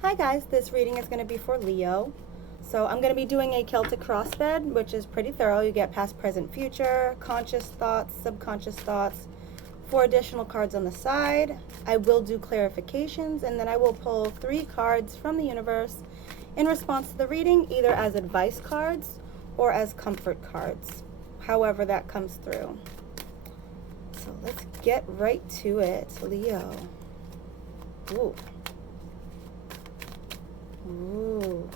Hi guys, this reading is going to be for Leo. So I'm going to be doing a Celtic crossbed, which is pretty thorough. You get past, present, future, conscious thoughts, subconscious thoughts, 4 additional cards on the side. I will do clarifications, and then I will pull 3 cards from the universe in response to the reading, either as advice cards or as comfort cards, however that comes through. So let's get right to it, Leo. Ooh. Ooh.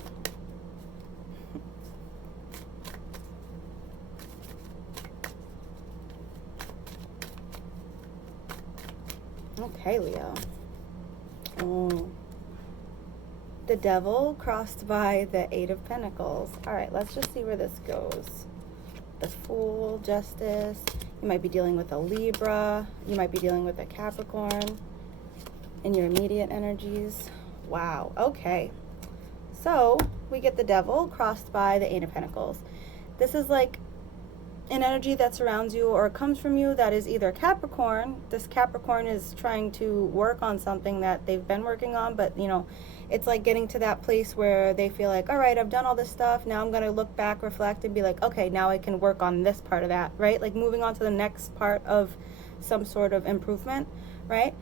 Okay, Leo. Oh. The Devil crossed by the 8 of Pentacles. All right, let's just see where this goes. The Fool, Justice. You might be dealing with a Libra. You might be dealing with a Capricorn in your immediate energies. Wow, okay. So we get the Devil crossed by the 8 of Pentacles. This is like an energy that surrounds you or comes from you that is either Capricorn. This Capricorn is trying to work on something that they've been working on, but you know, it's like getting to that place where they feel like, all right, I've done all this stuff. Now I'm going to look back, reflect, and be like, okay, now I can work on this part of that, right? Like moving on to the next part of some sort of improvement, right?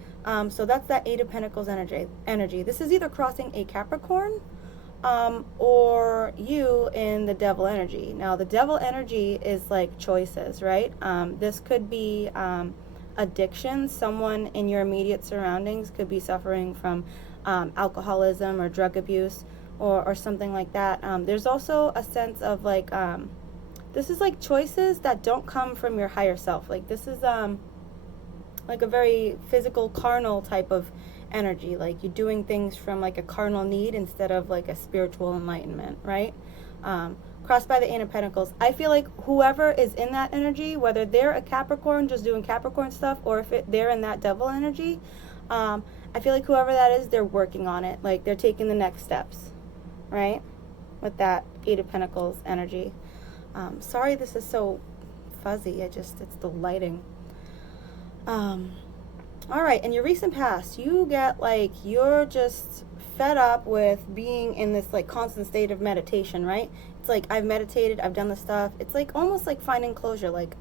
So that's that 8 of Pentacles energy. This is either crossing a Capricorn or you in the Devil energy. Now the Devil energy is like choices, right? This could be addiction. Someone in your immediate surroundings could be suffering from alcoholism or drug abuse or something like that. There's also a sense of like this is like choices that don't come from your higher self. Like this is like a very physical, carnal type of energy, like you're doing things from like a carnal need instead of like a spiritual enlightenment, right? Crossed by the 8 of Pentacles. I feel like whoever is in that energy, whether they're a Capricorn just doing Capricorn stuff, or if they're in that Devil energy, I feel like whoever that is, they're working on it, like they're taking the next steps, right? With that 8 of Pentacles energy. Sorry this is so fuzzy, it's the lighting. All right, in your recent past, you get like you're just fed up with being in this like constant state of meditation, right? It's like I've meditated, I've done this stuff. It's like almost like finding closure. Like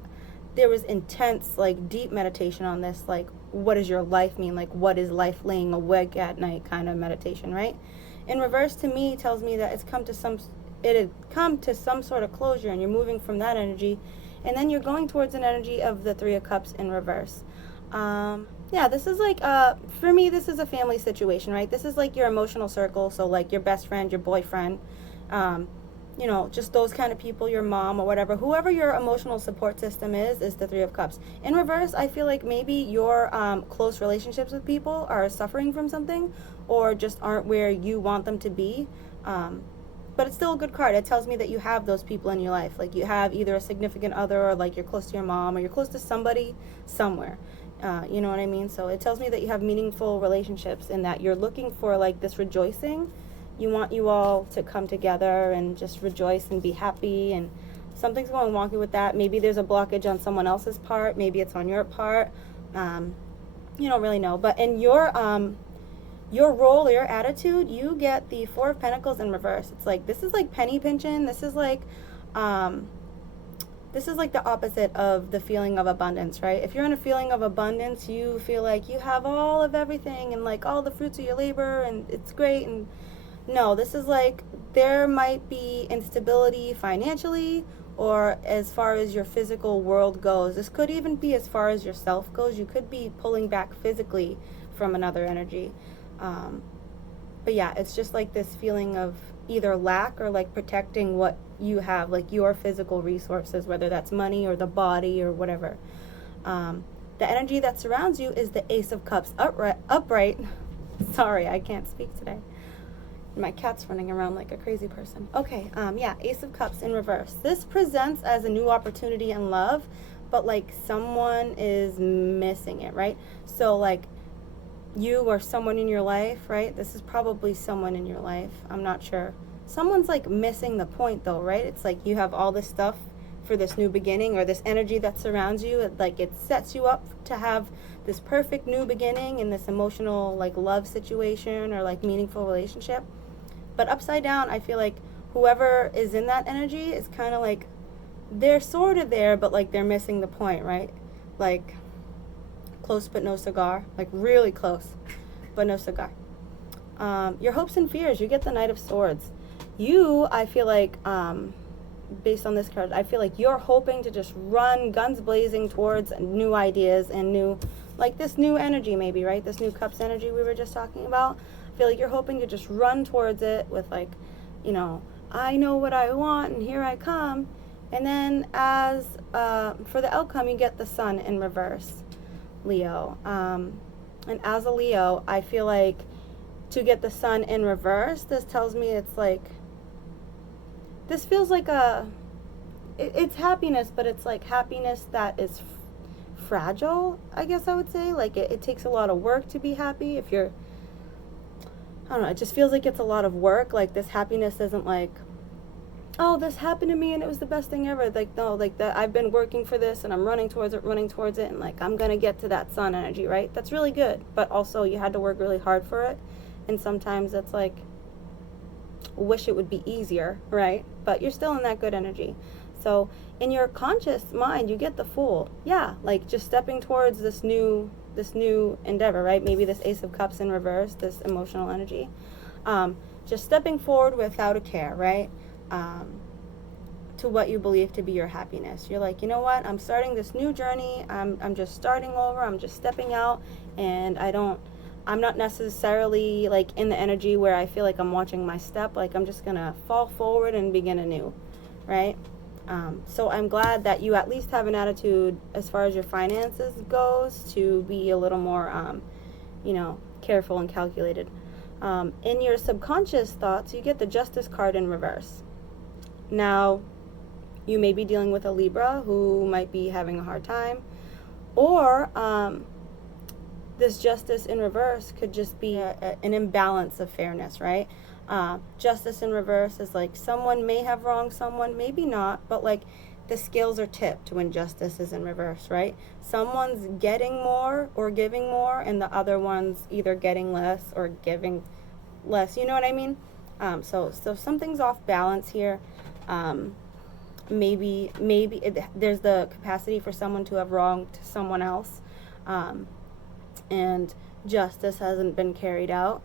there was intense, like deep meditation on this, like what does your life mean? Like what is life laying awake at night kind of meditation, right? In reverse to me tells me that it had come to some sort of closure, and you're moving from that energy, and then you're going towards an energy of the 3 of Cups in reverse. Yeah, this is like, for me, this is a family situation, right? This is like your emotional circle. So like your best friend, your boyfriend, you know, just those kind of people, your mom or whatever, whoever your emotional support system is the 3 of Cups. In reverse, I feel like maybe your close relationships with people are suffering from something or just aren't where you want them to be. But it's still a good card. It tells me that you have those people in your life. Like you have either a significant other, or like you're close to your mom, or you're close to somebody somewhere. You know what I mean? So it tells me that you have meaningful relationships and that you're looking for like this rejoicing. You want you all to come together and just rejoice and be happy, and something's going wonky with that. Maybe there's a blockage on someone else's part. Maybe it's on your part. You don't really know. But in your role or your attitude, you get the 4 of Pentacles in reverse. It's like, this is like penny pinching. This is like the opposite of the feeling of abundance, right? If you're in a feeling of abundance, you feel like you have all of everything and like all the fruits of your labor and it's great. And no, this is like there might be instability financially or as far as your physical world goes. This could even be as far as yourself goes. You could be pulling back physically from another energy. But yeah, it's just like this feeling of either lack or like protecting what you have, like your physical resources, whether that's money or the body or whatever. The energy that surrounds you is the Ace of Cups upright. Sorry, I can't speak today. My cat's running around like a crazy person. Okay, yeah, Ace of Cups in reverse. This presents as a new opportunity in love, but like someone is missing it, right? So like you or someone in your life, right? This is probably someone in your life. I'm not sure. Someone's like missing the point though, right? It's like you have all this stuff for this new beginning, or this energy that surrounds you. It sets you up to have this perfect new beginning in this emotional, like, love situation or like meaningful relationship. But upside down, I feel like whoever is in that energy is kind of like, they're sort of there, but like they're missing the point, right? Like, close but no cigar. Like, really close but no cigar. Your hopes and fears, you get the Knight of Swords. You, I feel like, based on this card, I feel like you're hoping to just run guns blazing towards new ideas and new, like, this new energy maybe, right? This new Cups energy we were just talking about. I feel like you're hoping to just run towards it with, like, you know, I know what I want and here I come. And then as for the outcome, you get the Sun in reverse, Leo. And as a Leo, I feel like to get the Sun in reverse, this tells me it's like, this feels like it's happiness, but it's like happiness that is fragile, I guess I would say. Like, it takes a lot of work to be happy. If you're, I don't know, it just feels like it's a lot of work. Like, this happiness isn't like, oh, this happened to me and it was the best thing ever. Like, no, like, that I've been working for this and I'm running towards it, and like, I'm gonna get to that Sun energy, right? That's really good, but also you had to work really hard for it, and sometimes it's like, wish it would be easier, right? But you're still in that good energy. So in your conscious mind, you get the Fool. Yeah, like, just stepping towards this new endeavor, right? Maybe this Ace of Cups in reverse, this emotional energy. Just stepping forward without a care, right? To what you believe to be your happiness. You're like, you know what? I'm starting this new journey. I'm just starting over. I'm just stepping out, and I'm not necessarily like in the energy where I feel like I'm watching my step. Like, I'm just gonna fall forward and begin anew, right? So I'm glad that you at least have an attitude as far as your finances goes to be a little more, you know, careful and calculated. In your subconscious thoughts, you get the Justice card in reverse. Now, you may be dealing with a Libra who might be having a hard time, or this Justice in reverse could just be an imbalance of fairness, right? Justice in reverse is like, someone may have wronged someone, maybe not, but like, the scales are tipped when justice is in reverse, right? Someone's getting more or giving more, and the other one's either getting less or giving less. You know what I mean? So something's off balance here. Maybe there's the capacity for someone to have wronged someone else, and justice hasn't been carried out.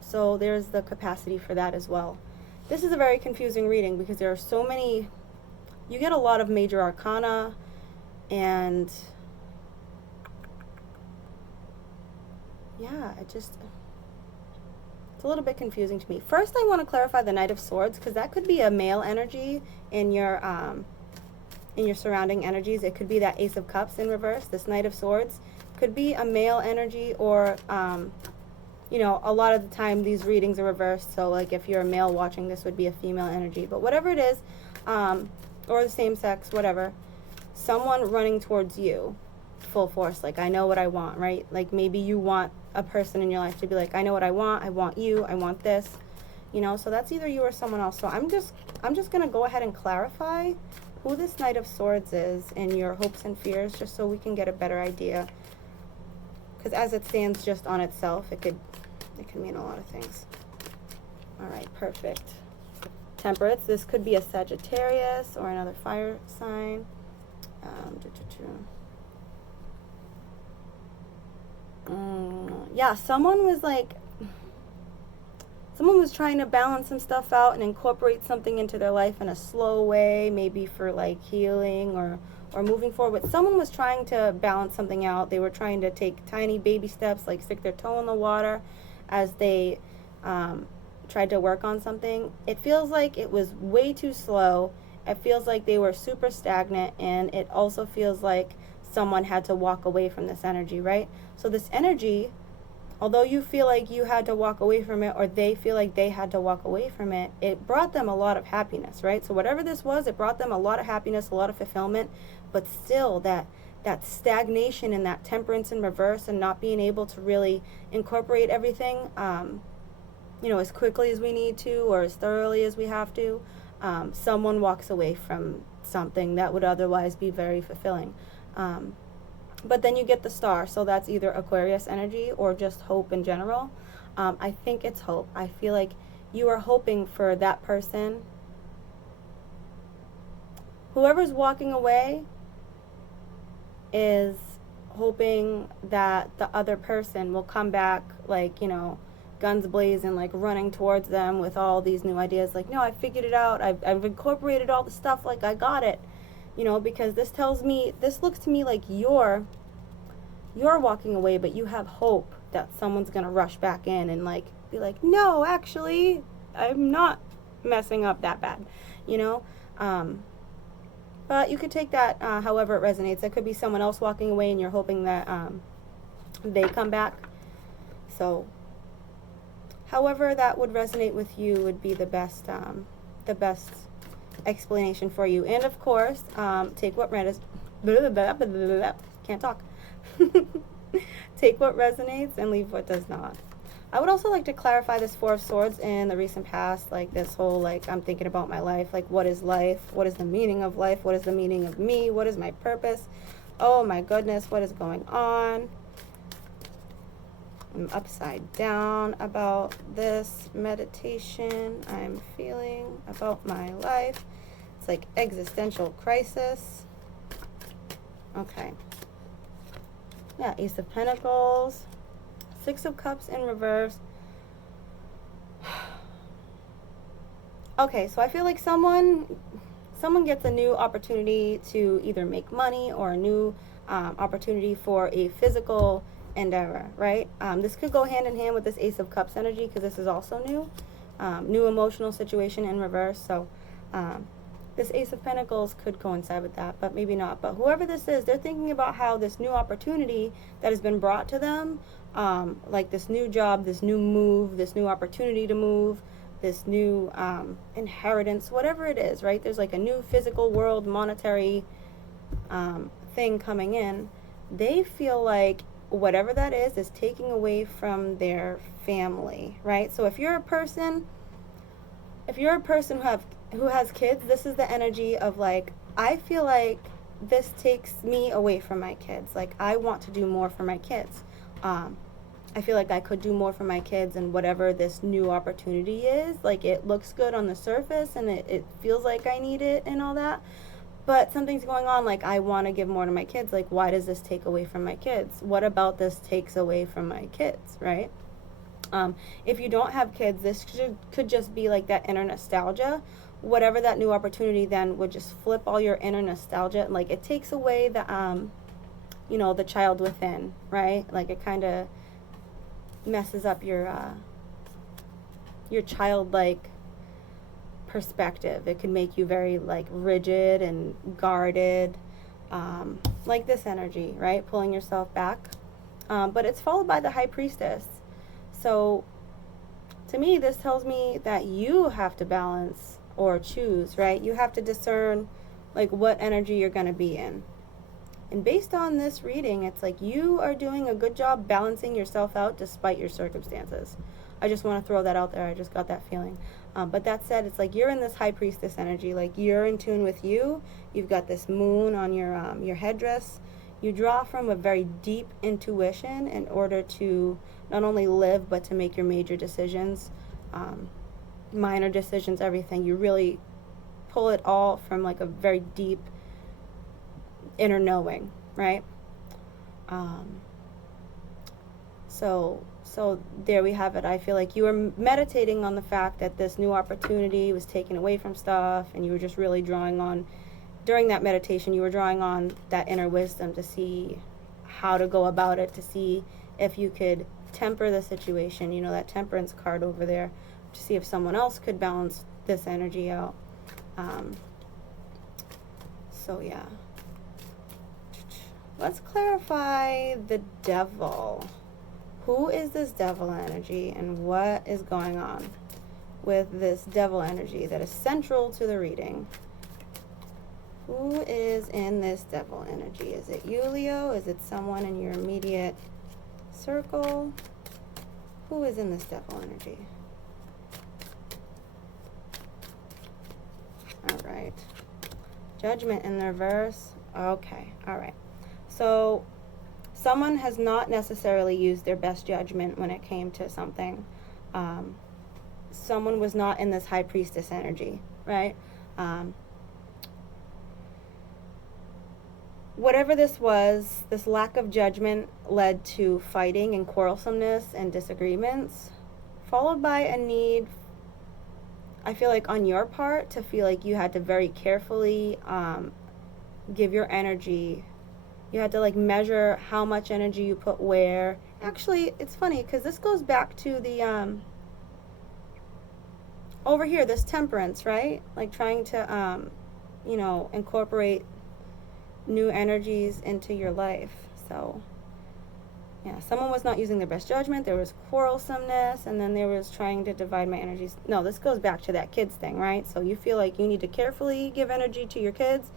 So there's the capacity for that as well. This is a very confusing reading because there are so many, you get a lot of major arcana, and yeah, it's a little bit confusing to me. First, I want to clarify the Knight of Swords, because that could be a male energy in your surrounding energies. It could be that Ace of Cups in reverse. This Knight of Swords could be a male energy, or you know, a lot of the time these readings are reversed. So like, if you're a male watching, this would be a female energy. But whatever it is, or the same sex, whatever, someone running towards you full force. Like, I know what I want, right? Like, maybe you want a person in your life to be like, I know what I want you, I want this, you know. So that's either you or someone else. So I'm just gonna go ahead and clarify who this Knight of Swords is and your hopes and fears, just so we can get a better idea, because as it stands just on itself, it could mean a lot of things. All right, perfect. Temperance, this could be a Sagittarius or another fire sign. Yeah, someone was trying to balance some stuff out and incorporate something into their life in a slow way, maybe for like healing or moving forward. But someone was trying to balance something out. They were trying to take tiny baby steps, like stick their toe in the water as they tried to work on something. It feels like it was way too slow. It feels like they were super stagnant, and it also feels like someone had to walk away from this energy, right? So this energy, although you feel like you had to walk away from it, or they feel like they had to walk away from it, it brought them a lot of happiness, right? So whatever this was, it brought them a lot of happiness, a lot of fulfillment, but still that stagnation and that temperance in reverse, and not being able to really incorporate everything, you know, as quickly as we need to or as thoroughly as we have to. Someone walks away from something that would otherwise be very fulfilling. But then you get the Star, so that's either Aquarius energy or just hope in general. I think it's hope. I feel like you are hoping for that person. Whoever's walking away is hoping that the other person will come back, like, you know, guns blazing, like running towards them with all these new ideas, like, no, I figured it out, I've incorporated all the stuff, like, I got it, you know, because this tells me, this looks to me like you're walking away, but you have hope that someone's gonna rush back in and like be like, no, actually I'm not messing up that bad, you know. But you could take that however it resonates. It could be someone else walking away and you're hoping that they come back. So however that would resonate with you would be the best explanation for you. And of course, take what can't talk. Take what resonates and leave what does not. I would also like to clarify this Four of Swords in the recent past, like this whole, like, I'm thinking about my life, like, what is life? What is the meaning of life? What is the meaning of me? What is my purpose? Oh my goodness, what is going on? I'm upside down about this meditation I'm feeling about my life. It's like existential crisis. Okay. Yeah, Ace of Pentacles. Six of Cups in reverse. Okay, so I feel like someone gets a new opportunity to either make money or a new opportunity for a physical endeavor, right? This could go hand in hand with this Ace of Cups energy because this is also new. New emotional situation in reverse. So this Ace of Pentacles could coincide with that, but maybe not. But whoever this is, they're thinking about how this new opportunity that has been brought to them, like this new job, this new move, this new opportunity to move, this new inheritance, whatever it is, right? There's like a new physical world, monetary thing coming in. They feel like whatever that is taking away from their family, right? So if you're a person who has kids, this is the energy of like, I feel like this takes me away from my kids. Like, I want to do more for my kids. I feel like I could do more for my kids, and whatever this new opportunity is, like, it looks good on the surface and it feels like I need it and all that, but something's going on. Like, I want to give more to my kids. Like, why does this take away from my kids? What about this takes away from my kids, right? If you don't have kids, this could just be like that inner nostalgia. Whatever that new opportunity then would just flip all your inner nostalgia. Like, it takes away the, you know, the child within, right? Like, it kind of messes up your childlike perspective. It can make you very, like, rigid and guarded, like this energy, right? Pulling yourself back. But it's followed by the High Priestess. So to me, this tells me that you have to balance or choose, right? You have to discern, like, what energy you're going to be in. And based on this reading, it's like you are doing a good job balancing yourself out despite your circumstances. I just want to throw that out there. I just got that feeling. But that said, it's like you're in this High Priestess energy. Like, you're in tune with you. You've got this moon on your headdress. You draw from a very deep intuition in order to not only live, but to make your major decisions, minor decisions, everything. You really pull it all from, like, a very deep inner knowing, right? So there we have it. I feel like you were meditating on the fact that this new opportunity was taken away from stuff, and you were just really drawing on, during that meditation, you were drawing on that inner wisdom to see how to go about it, to see if you could temper the situation, you know, that temperance card over there, to see if someone else could balance this energy out. So yeah. Let's clarify the Devil. Who is this Devil energy, and what is going on with this Devil energy that is central to the reading? Who is in this Devil energy? Is it you, Leo? Is it someone in your immediate circle? Who is in this Devil energy? All right. Judgment in the reverse. Okay, all right. So someone has not necessarily used their best judgment when it came to something. Someone was not in this high priestess energy, right? Whatever this was, this lack of judgment led to fighting and quarrelsomeness and disagreements, followed by a need, I feel like on your part, to feel like you had to very carefully give your energy. You had to like measure how much energy you put where. Actually, it's funny because this goes back to the over here, this temperance, right? Like trying to you know, incorporate new energies into your life. So yeah, someone was not using their best judgment, there was quarrelsomeness, and then there was trying to divide my energies. No, this goes back to that kids thing, right? So you feel like you need to carefully give energy to your kids,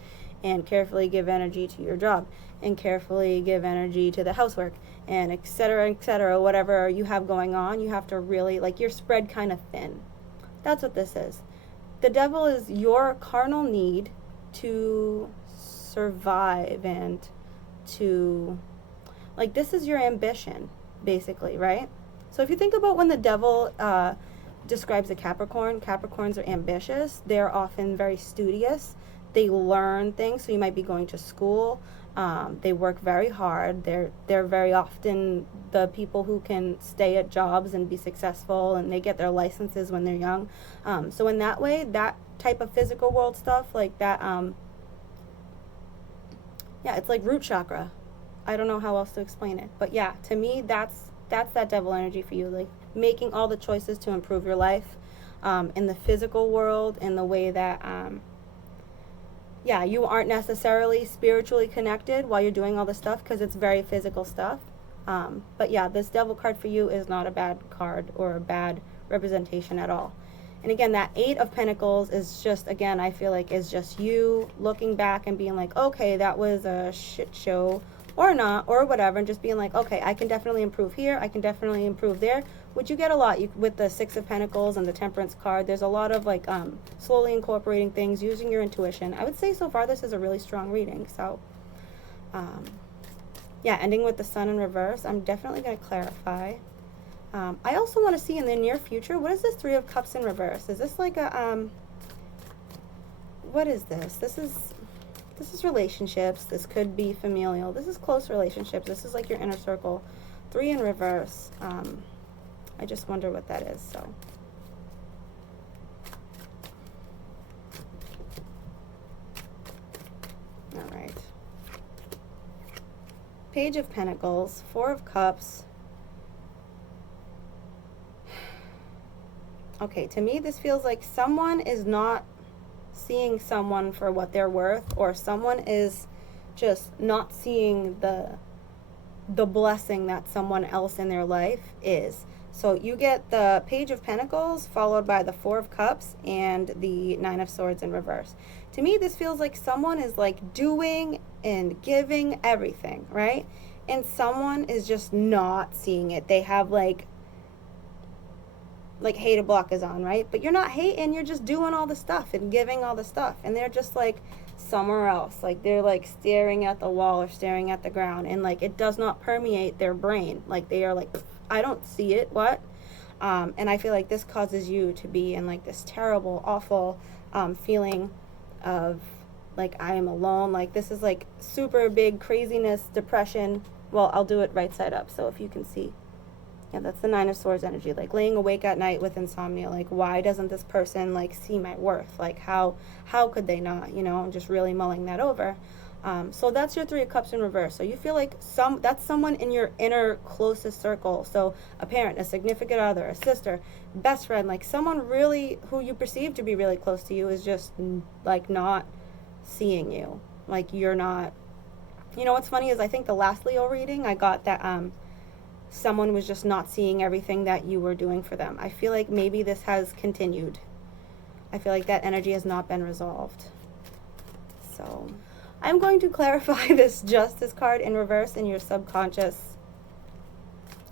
and carefully give energy to your job, and carefully give energy to the housework, and etc., whatever you have going on. You have to really, like, you're spread kind of thin. That's what this is. The devil is your carnal need to survive and to, like, this is your ambition, basically, right? So if you think about when the devil describes a Capricorn, Capricorns are ambitious. They're often very studious. They learn things, so you might be going to school. They work very hard. They're very often the people who can stay at jobs and be successful, and they get their licenses when they're young. So in that way, that type of physical world stuff, like that, yeah, it's like root chakra. I don't know how else to explain it, but yeah, to me, that's that devil energy for you, like making all the choices to improve your life, in the physical world, in the way that, yeah, you aren't necessarily spiritually connected while you're doing all this stuff because it's very physical stuff. But yeah, this devil card for you is not a bad card or a bad representation at all. And again, that 8 of Pentacles is just, again, I feel like is just you looking back and being like, okay, that was a shit show, or not, or whatever, and just being like, okay, I can definitely improve here, I can definitely improve there, which you get a lot with the 6 of Pentacles and the Temperance card. There's a lot of like slowly incorporating things, using your intuition. I would say so far this is a really strong reading. So yeah, ending with the Sun in reverse, I'm definitely going to clarify. I also want to see in the near future, what is this 3 of Cups in reverse? Is this like a, what is this? This is relationships. This could be familial. This is close relationships. This is like your inner circle. 3 in reverse. I just wonder what that is, so. All right. Page of Pentacles, 4 of Cups. Okay, to me this feels like someone is not seeing someone for what they're worth, or someone is just not seeing the blessing that someone else in their life is. So you get the Page of Pentacles followed by the 4 of Cups and the 9 of Swords in reverse. To me this feels like someone is like doing and giving everything, right? And someone is just not seeing it. They have like hater block is on, right? But you're not hating, you're just doing all the stuff and giving all the stuff, and they're just like somewhere else, like they're like staring at the wall or staring at the ground, and like it does not permeate their brain, like they are like, I don't see it, what? And I feel like this causes you to be in like this terrible, awful feeling of like, I am alone. Like this is like super big craziness, depression. Well, I'll do it right side up so if you can see. Yeah, that's the 9 of Swords energy, like laying awake at night with insomnia. Like, why doesn't this person like see my worth? Like, how could they not? You know, I'm just really mulling that over. So that's your 3 of Cups in reverse. So you feel like that's someone in your inner closest circle. So a parent, a significant other, a sister, best friend, like someone really who you perceive to be really close to you is just like not seeing you. Like you're not. You know what's funny is I think the last Leo reading I got that someone was just not seeing everything that you were doing for them. I feel like maybe this has continued. I feel like that energy has not been resolved. So I'm going to clarify this Justice card in reverse in your subconscious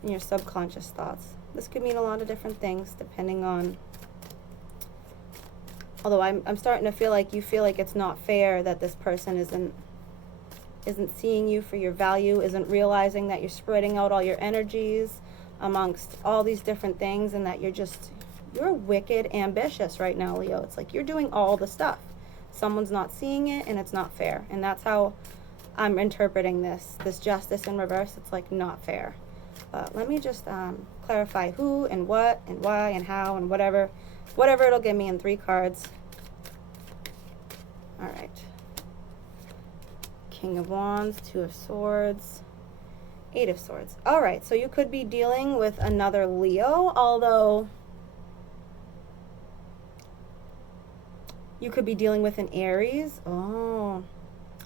thoughts. This could mean a lot of different things depending on Although I'm starting to feel like you feel like it's not fair that this person isn't seeing you for your value, isn't realizing that you're spreading out all your energies amongst all these different things, and that you're wicked ambitious right now, Leo. It's like you're doing all the stuff. Someone's not seeing it, and it's not fair. And that's how I'm interpreting this justice in reverse. It's like not fair. But let me just clarify who and what and why and how and whatever it'll give me in 3 cards. All right. King of Wands, 2 of Swords, 8 of Swords. All right, so you could be dealing with another Leo, although you could be dealing with an Aries. Oh.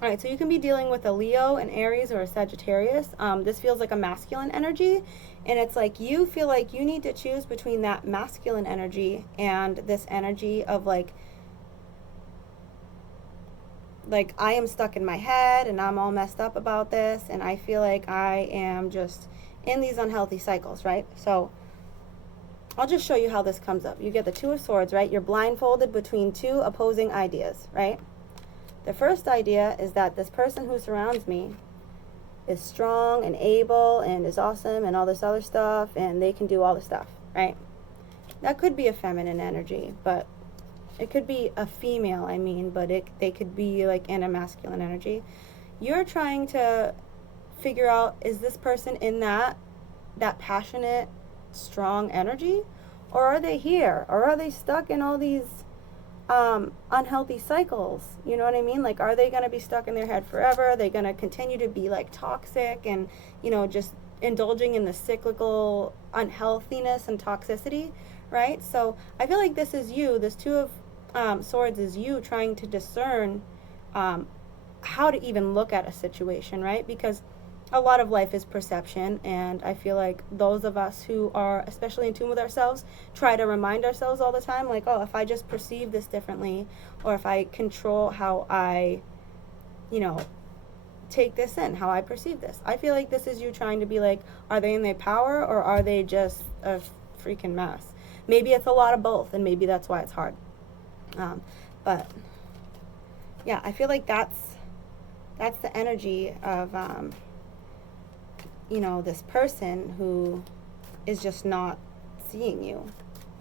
All right, so you can be dealing with a Leo, an Aries, or a Sagittarius. This feels like a masculine energy, and it's like you feel like you need to choose between that masculine energy and this energy of like I am stuck in my head and I'm all messed up about this, and I feel like I am just in these unhealthy cycles, right? So I'll just show you how this comes up. You get the 2 of Swords, right? You're blindfolded between 2 opposing ideas, right? The first idea is that this person who surrounds me is strong and able and is awesome and all this other stuff, and they can do all the stuff, right? That could be a feminine energy, but it could be a female, I mean, but they could be like in a masculine energy. You're trying to figure out, is this person in that passionate, strong energy? Or are they here? Or are they stuck in all these unhealthy cycles? You know what I mean? Like, are they going to be stuck in their head forever? Are they going to continue to be like toxic and, you know, just indulging in the cyclical unhealthiness and toxicity, right? So I feel like this is you. This 2 of Swords is you trying to discern how to even look at a situation, right? Because a lot of life is perception, and I feel like those of us who are especially in tune with ourselves try to remind ourselves all the time, like, oh, if I just perceive this differently, or if I control how I, you know, take this in, how I perceive this. I feel like this is you trying to be like, are they in their power, or are they just a freaking mess? Maybe it's a lot of both, and maybe that's why it's hard. But yeah, I feel like that's the energy of you know, this person who is just not seeing you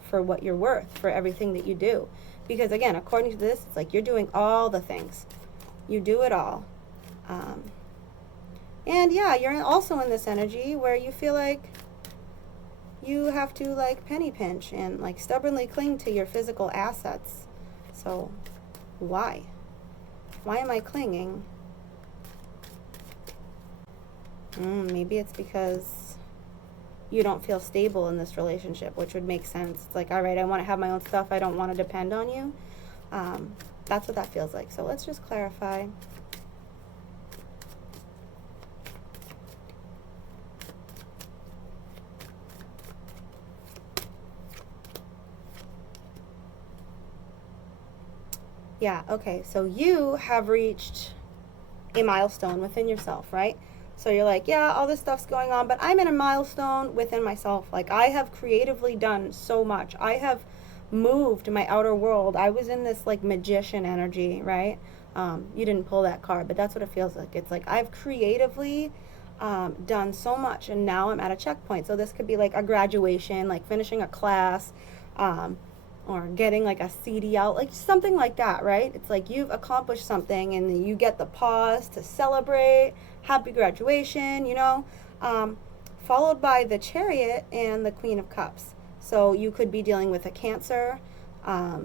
for what you're worth, for everything that you do. Because again, according to this, it's like you're doing all the things. You do it all. And yeah, you're also in this energy where you feel like you have to like penny pinch and like stubbornly cling to your physical assets. So why? Why am I clinging? Maybe it's because you don't feel stable in this relationship, which would make sense. It's like, all right, I want to have my own stuff. I don't want to depend on you. That's what that feels like. So let's just clarify. Yeah, okay, so you have reached a milestone within yourself, right? So you're like, yeah, all this stuff's going on, but I'm in a milestone within myself. Like, I have creatively done so much. I have moved my outer world. I was in this like magician energy, right? You didn't pull that card, but that's what it feels like. It's like I've creatively done so much, and now I'm at a checkpoint. So this could be like a graduation, like finishing a class, or getting like a CD out, like something like that, right? It's like you've accomplished something, and you get the pause to celebrate, happy graduation, you know, followed by the Chariot and the Queen of Cups. So you could be dealing with a Cancer. I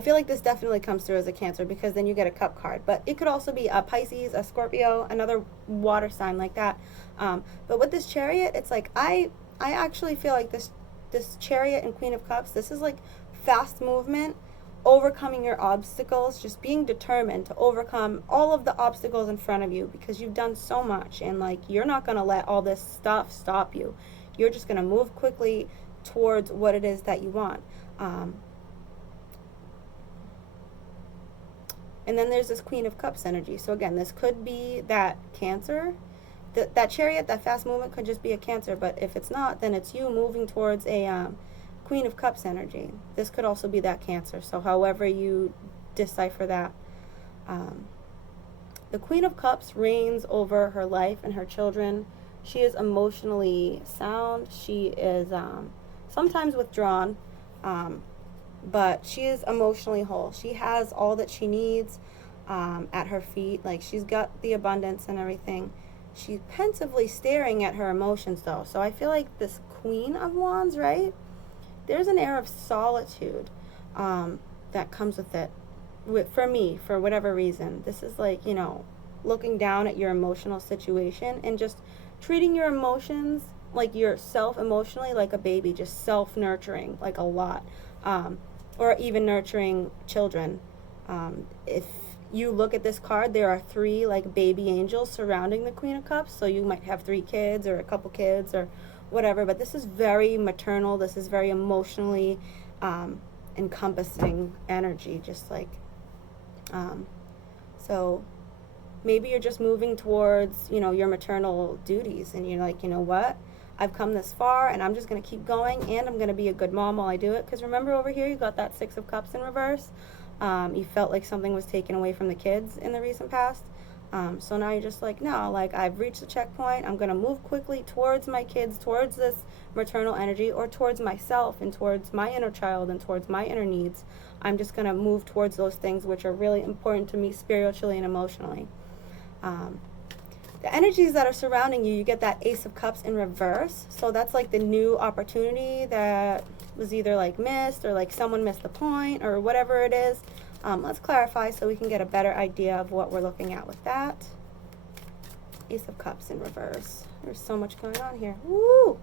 feel like this definitely comes through as a Cancer, because then you get a Cup card, but it could also be a Pisces, a Scorpio, another water sign like that. But with this Chariot, it's like I actually feel like this Chariot and Queen of Cups, this is like fast movement, overcoming your obstacles, just being determined to overcome all of the obstacles in front of you, because you've done so much, and like you're not going to let all this stuff stop you. You're just going to move quickly towards what it is that you want. And then there's this Queen of Cups energy. So again, this could be that Cancer. That Chariot, that fast movement could just be a Cancer, but if it's not, then it's you moving towards a Queen of Cups energy. This could also be that Cancer. So however you decipher that. The Queen of Cups reigns over her life and her children. She is emotionally sound. She is sometimes withdrawn, but she is emotionally whole. She has all that she needs at her feet. Like, she's got the abundance and everything. She's pensively staring at her emotions, though. So I feel like this Queen of Wands, right? There's an air of solitude that comes with it. For me, for whatever reason, this is like, you know, looking down at your emotional situation and just treating your emotions like yourself emotionally like a baby, just self-nurturing like a lot, or even nurturing children. If you look at this card, there are 3 like baby angels surrounding the Queen of Cups, so you might have 3 kids or a couple kids or whatever, but this is very maternal. This is very emotionally encompassing energy, just like so maybe you're just moving towards, you know, your maternal duties, and you're like, you know what, I've come this far and I'm just going to keep going, and I'm going to be a good mom while I do it. Because remember, over here you got that 6 of Cups in reverse. You felt like something was taken away from the kids in the recent past. So now you're just like, no, like, I've reached the checkpoint. I'm going to move quickly towards my kids, towards this maternal energy, or towards myself and towards my inner child and towards my inner needs. I'm just going to move towards those things which are really important to me spiritually and emotionally. The energies that are surrounding you, you get that Ace of Cups in reverse. So that's like the new opportunity that was either like missed, or like someone missed the point, or whatever it is. Let's clarify so we can get a better idea of what we're looking at with that. Ace of Cups in reverse. There's so much going on here. Woo!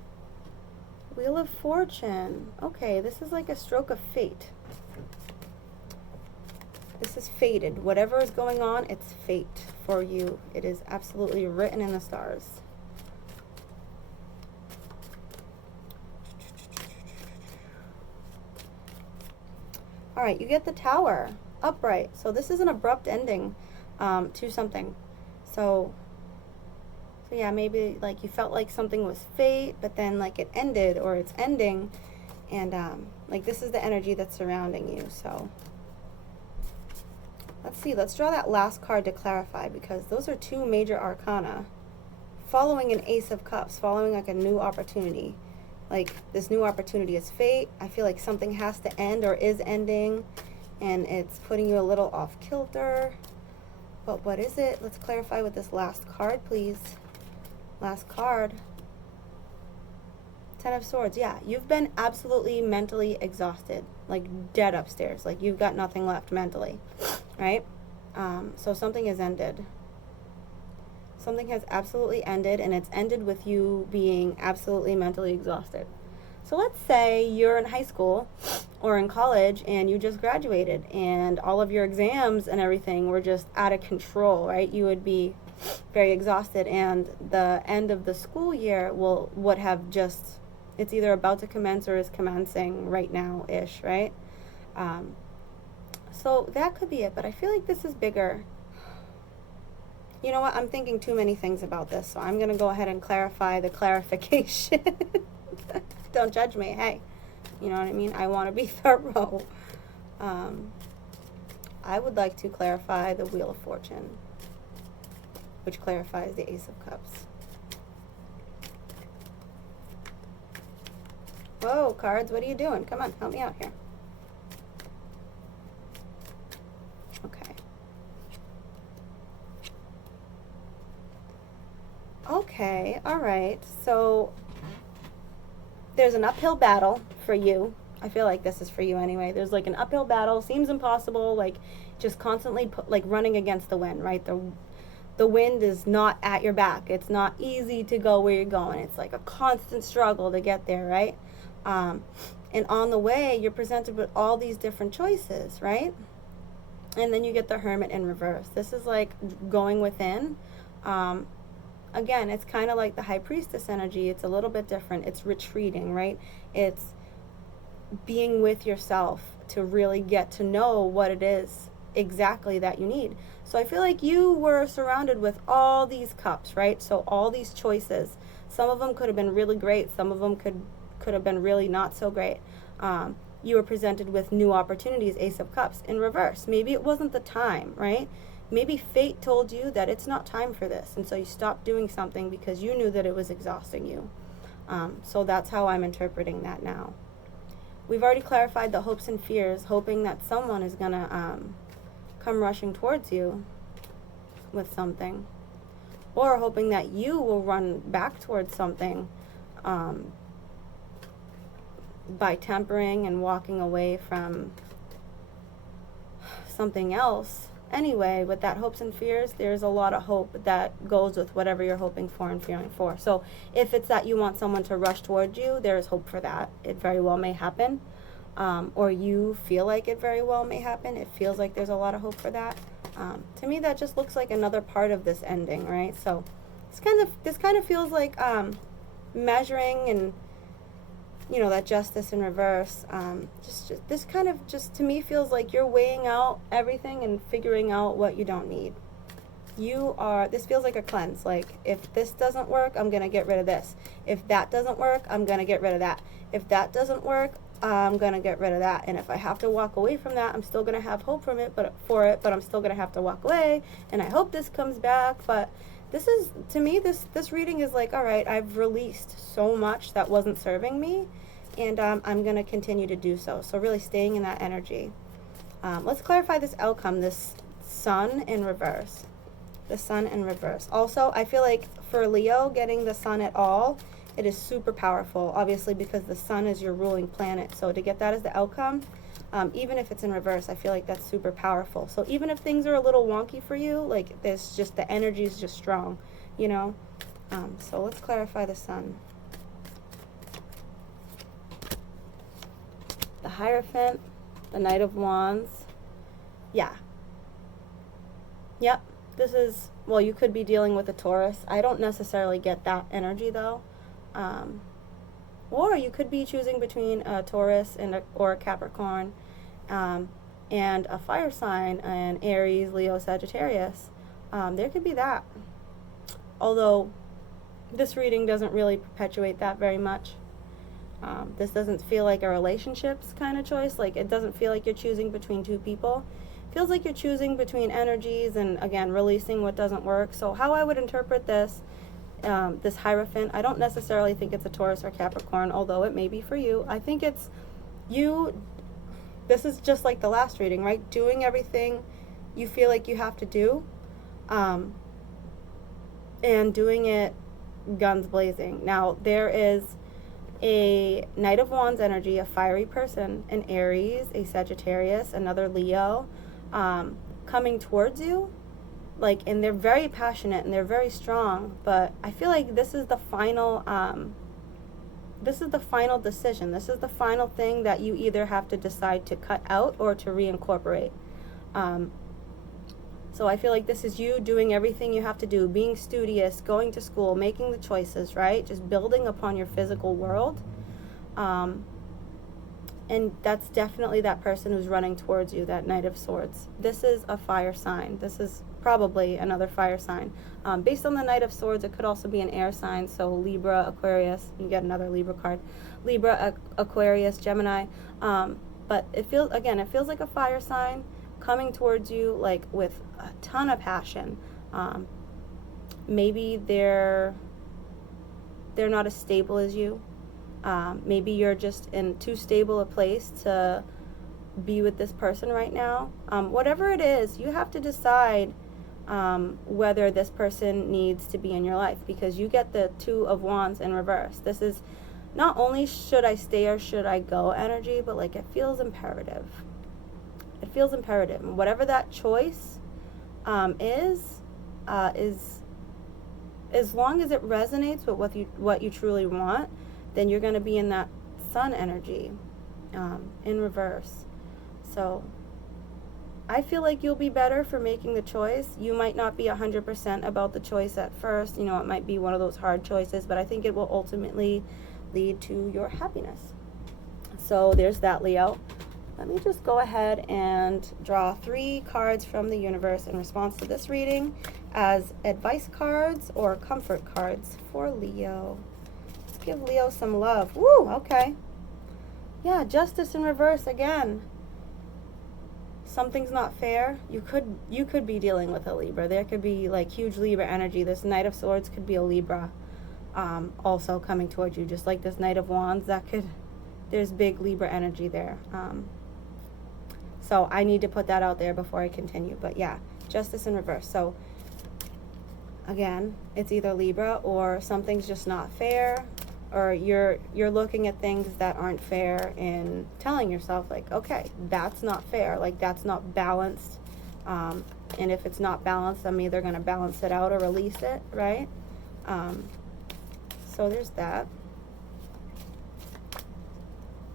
Wheel of Fortune. Okay, this is like a stroke of fate. This is fated. Whatever is going on, it's fate for you. It is absolutely written in the stars. All right, you get the Tower upright. So this is an abrupt ending to something. So yeah, maybe like you felt like something was fate, but then like it ended, or it's ending, and like this is the energy that's surrounding you. So let's see, let's draw that last card to clarify, because those are 2 major arcana following an Ace of Cups, following like a new opportunity. Like, this new opportunity is fate. I feel like something has to end or is ending, and it's putting you a little off kilter. But what is it? Let's clarify with this last card, please. Last card. 10 of Swords. Yeah, you've been absolutely mentally exhausted, like dead upstairs. Like, you've got nothing left mentally, right? So something has ended. Something has absolutely ended, and it's ended with you being absolutely mentally exhausted. So let's say you're in high school or in college and you just graduated, and all of your exams and everything were just out of control, right? You would be very exhausted, and the end of the school year would have just, it's either about to commence or is commencing right now-ish, right? So that could be it, but I feel like this is bigger. You know what? I'm thinking too many things about this, so I'm going to go ahead and clarify the clarification. Don't judge me. Hey, you know what I mean? I want to be thorough. I would like to clarify the Wheel of Fortune, which clarifies the Ace of Cups. Whoa, cards, what are you doing? Come on, help me out here. Okay. Okay, all right. So there's an uphill battle for you. I feel like this is for you anyway. There's like an uphill battle, seems impossible, like just constantly like running against the wind, right? The wind is not at your back. It's not easy to go where you're going. It's like a constant struggle to get there, right? And on the way, you're presented with all these different choices, right? And then you get the Hermit in reverse. This is like going within. Again, it's kind of like the High Priestess energy. It's a little bit different. It's retreating, right? It's being with yourself to really get to know what it is exactly that you need. So I feel like you were surrounded with all these cups, right? So all these choices. Some of them could have been really great. Some of them could have been really not so great. You were presented with new opportunities, Ace of Cups, in reverse. Maybe it wasn't the time, right? Maybe fate told you that it's not time for this, and so you stopped doing something because you knew that it was exhausting you. So that's how I'm interpreting that now. We've already clarified the hopes and fears, hoping that someone is going to come rushing towards you with something, or hoping that you will run back towards something by tempering and walking away from something else. Anyway, with that hopes and fears, there's a lot of hope that goes with whatever you're hoping for and fearing for. So if it's that you want someone to rush towards you, there's hope for that. It very well may happen. Or you feel like it very well may happen. It feels like there's a lot of hope for that. To me, that just looks like another part of this ending, right? So this kind of feels like measuring and, you know, that justice in reverse. This kind of just to me feels like you're weighing out everything and figuring out what you don't need. This feels like a cleanse. Like, if this doesn't work, I'm going to get rid of this. If that doesn't work, I'm going to get rid of that. If that doesn't work, I'm going to get rid of that. And if I have to walk away from that, I'm still going to have hope but I'm still going to have to walk away. And I hope this comes back. But this is, to me, this reading is like, all right, I've released so much that wasn't serving me, and I'm going to continue to do so. So really staying in that energy. Let's clarify this outcome, this sun in reverse. The sun in reverse. Also, I feel like for Leo, getting the sun at all, it is super powerful, obviously, because the sun is your ruling planet. So to get that as the outcome, even if it's in reverse, I feel like that's super powerful. So even if things are a little wonky for you, like, there's just, the energy is just strong, you know? So let's clarify the sun. The Hierophant, the Knight of Wands. Yeah. Yep. This is, well, you could be dealing with a Taurus. I don't necessarily get that energy, though. Or you could be choosing between a Taurus or a Capricorn, and a fire sign, an Aries, Leo, Sagittarius. There could be that. Although this reading doesn't really perpetuate that very much. This doesn't feel like a relationships kind of choice. Like, it doesn't feel like you're choosing between two people. It feels like you're choosing between energies and, again, releasing what doesn't work. So how I would interpret this, this Hierophant, I don't necessarily think it's a Taurus or Capricorn, although it may be for you. I think it's you. This is just like the last reading, right? Doing everything you feel like you have to do, and doing it guns blazing. Now, there is a Knight of Wands energy, a fiery person, an Aries, a Sagittarius, another Leo, coming towards you. Like, and they're very passionate and they're very strong, but I feel like this is the final decision. This is the final thing that you either have to decide to cut out or to reincorporate. So I feel like this is you doing everything you have to do, being studious, going to school, making the choices, right? Just building upon your physical world. And that's definitely that person who's running towards you, that Knight of Swords. This is a fire sign. This is probably another fire sign. Based on the Knight of Swords, it could also be an air sign. So Libra, Aquarius, you get another Libra card. Libra, Aquarius, Gemini. But it feels like a fire sign coming towards you, like, with a ton of passion. Maybe they're not as stable as you. Maybe you're just in too stable a place to be with this person right now. Whatever it is, you have to decide whether this person needs to be in your life, because you get the Two of Wands in reverse. This is not only should I stay or should I go energy, but like, it feels imperative. It feels imperative. And whatever that choice is as long as it resonates with what you truly want, then you're going to be in that sun energy in reverse. So I feel like you'll be better for making the choice. You might not be 100% about the choice at first. You know, it might be one of those hard choices, but I think it will ultimately lead to your happiness. So there's that, Leo. Let me just go ahead and draw 3 cards from the universe in response to this reading as advice cards or comfort cards for Leo. Let's give Leo some love. Woo, okay. Yeah, justice in reverse again. Something's not fair. You could be dealing with a Libra. There could be like huge Libra energy. This Knight of Swords could be a Libra also coming towards you, just like this Knight of Wands. There's big Libra energy there. So I need to put that out there before I continue. But yeah, justice in reverse. So again, it's either Libra or something's just not fair, or you're looking at things that aren't fair and telling yourself like, okay, that's not fair, like that's not balanced, and if it's not balanced, I'm either going to balance it out or release it, right? So there's that.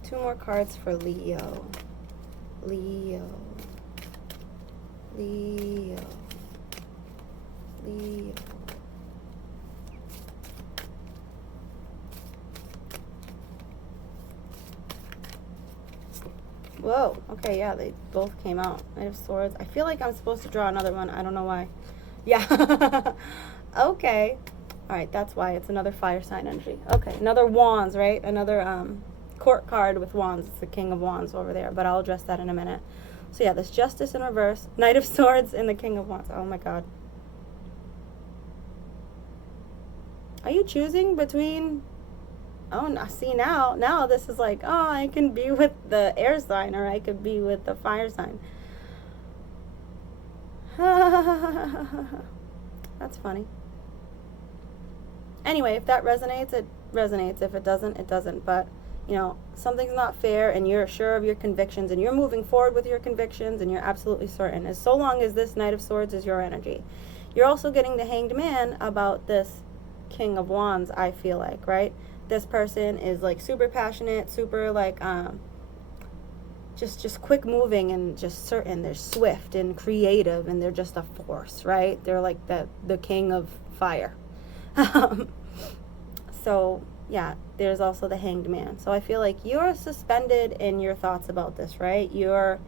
2 more cards for Leo. Leo. Whoa, okay, yeah, they both came out. Knight of Swords. I feel like I'm supposed to draw another one. I don't know why. Yeah. Okay. All right, that's why. It's another fire sign energy. Okay, another Wands, right? Another court card with Wands. It's the King of Wands over there, but I'll address that in a minute. So yeah, this Justice in reverse, Knight of Swords, and the King of Wands. Oh my God. Are you choosing between... Oh, no, see, now this is like, oh, I can be with the air sign, or I could be with the fire sign. That's funny. Anyway, if that resonates, it resonates. If it doesn't, it doesn't. But, you know, something's not fair, and you're sure of your convictions, and you're moving forward with your convictions, and you're absolutely certain. As so long as this Knight of Swords is your energy. You're also getting the Hanged Man about this King of Wands, I feel like, right? This person is like super passionate, super like just quick moving and just certain. They're swift and creative, and they're just a force, right? They're like the king of fire. So yeah, there's also the Hanged Man. So I feel like you're suspended in your thoughts about this, right? You're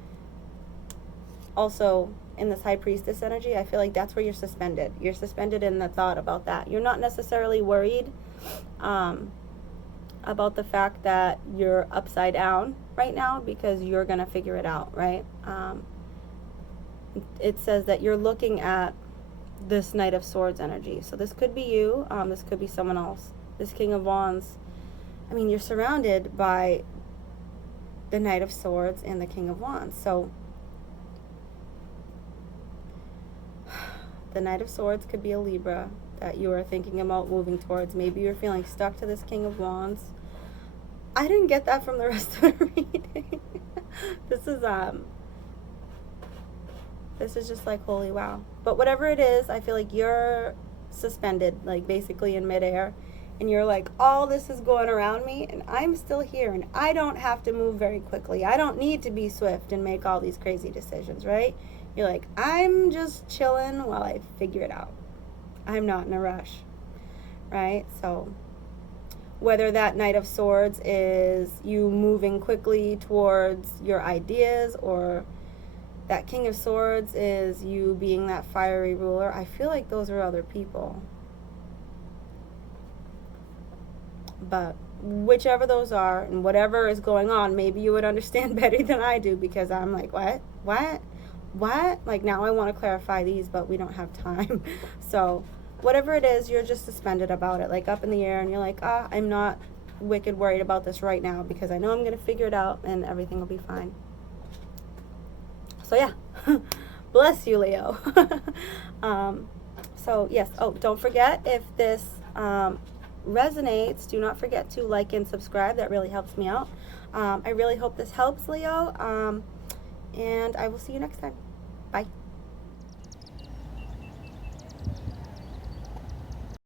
also in this High Priestess energy. I feel like that's where you're suspended. You're suspended in the thought about that. You're not necessarily worried about the fact that you're upside down right now, because you're going to figure it out, right? It says that you're looking at this Knight of Swords energy. So this could be you. This could be someone else. This King of Wands. I mean, you're surrounded by the Knight of Swords and the King of Wands. So the Knight of Swords could be a Libra that you are thinking about moving towards. Maybe you're feeling stuck to this King of Wands. I didn't get that from the rest of the reading. This is just like, holy wow. But whatever it is, I feel like you're suspended, like basically in midair, and you're like, all this is going around me, and I'm still here, and I don't have to move very quickly. I don't need to be swift and make all these crazy decisions, right? You're like, I'm just chilling while I figure it out. I'm not in a rush, right? So whether that Knight of Swords is you moving quickly towards your ideas, or that King of Swords is you being that fiery ruler, I feel like those are other people. But whichever those are, and whatever is going on, maybe you would understand better than I do, because I'm like, what? Like, now I want to clarify these, but we don't have time. So whatever it is, you're just suspended about it, like up in the air, and you're like, I'm not wicked worried about this right now, because I know I'm going to figure it out and everything will be fine. So yeah, bless you, Leo. So yes, oh, don't forget, if this resonates, do not forget to like and subscribe. That really helps me out. I really hope this helps, Leo. And I will see you next time. Bye.